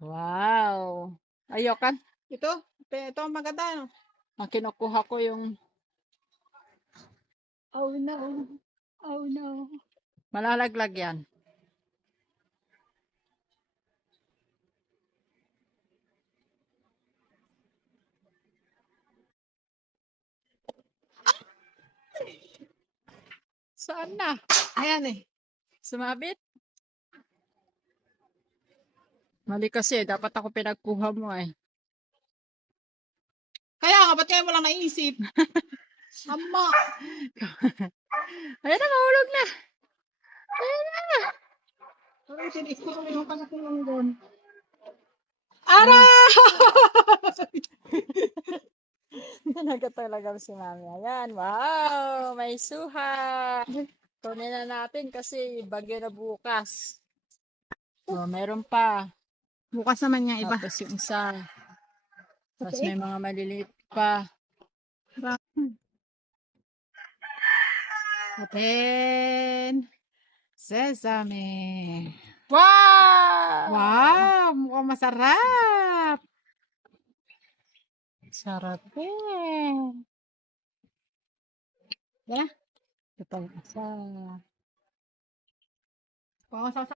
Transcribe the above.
Wow! Ayokan. Ito ang maganda, no? Ang kinukuha ko yung oh no. Oh no. Malalaglag yan. Saan na? Ayan eh. Sumabit? Mali kasi, dapat ako pinagkuha mo eh. Kaya nga, ba't kaya mo lang naisip? Ama! Ayan na, mahulog na. Ayan na. Pero sinis ko yung pagkakulong doon. Ara! Ara! Talaga talaga si Mami. Ayan, wow! May suha. Kunin na natin kasi bagyo na bukas. Oh, meron pa. Bukas naman yung iba. Tapos yung isa. Tapos Okay. may mga maliliit pa. Open. Sesame. Wow! Wow! Mukhang masarap. Sarap eh. Yan. Ito pang isa. Pang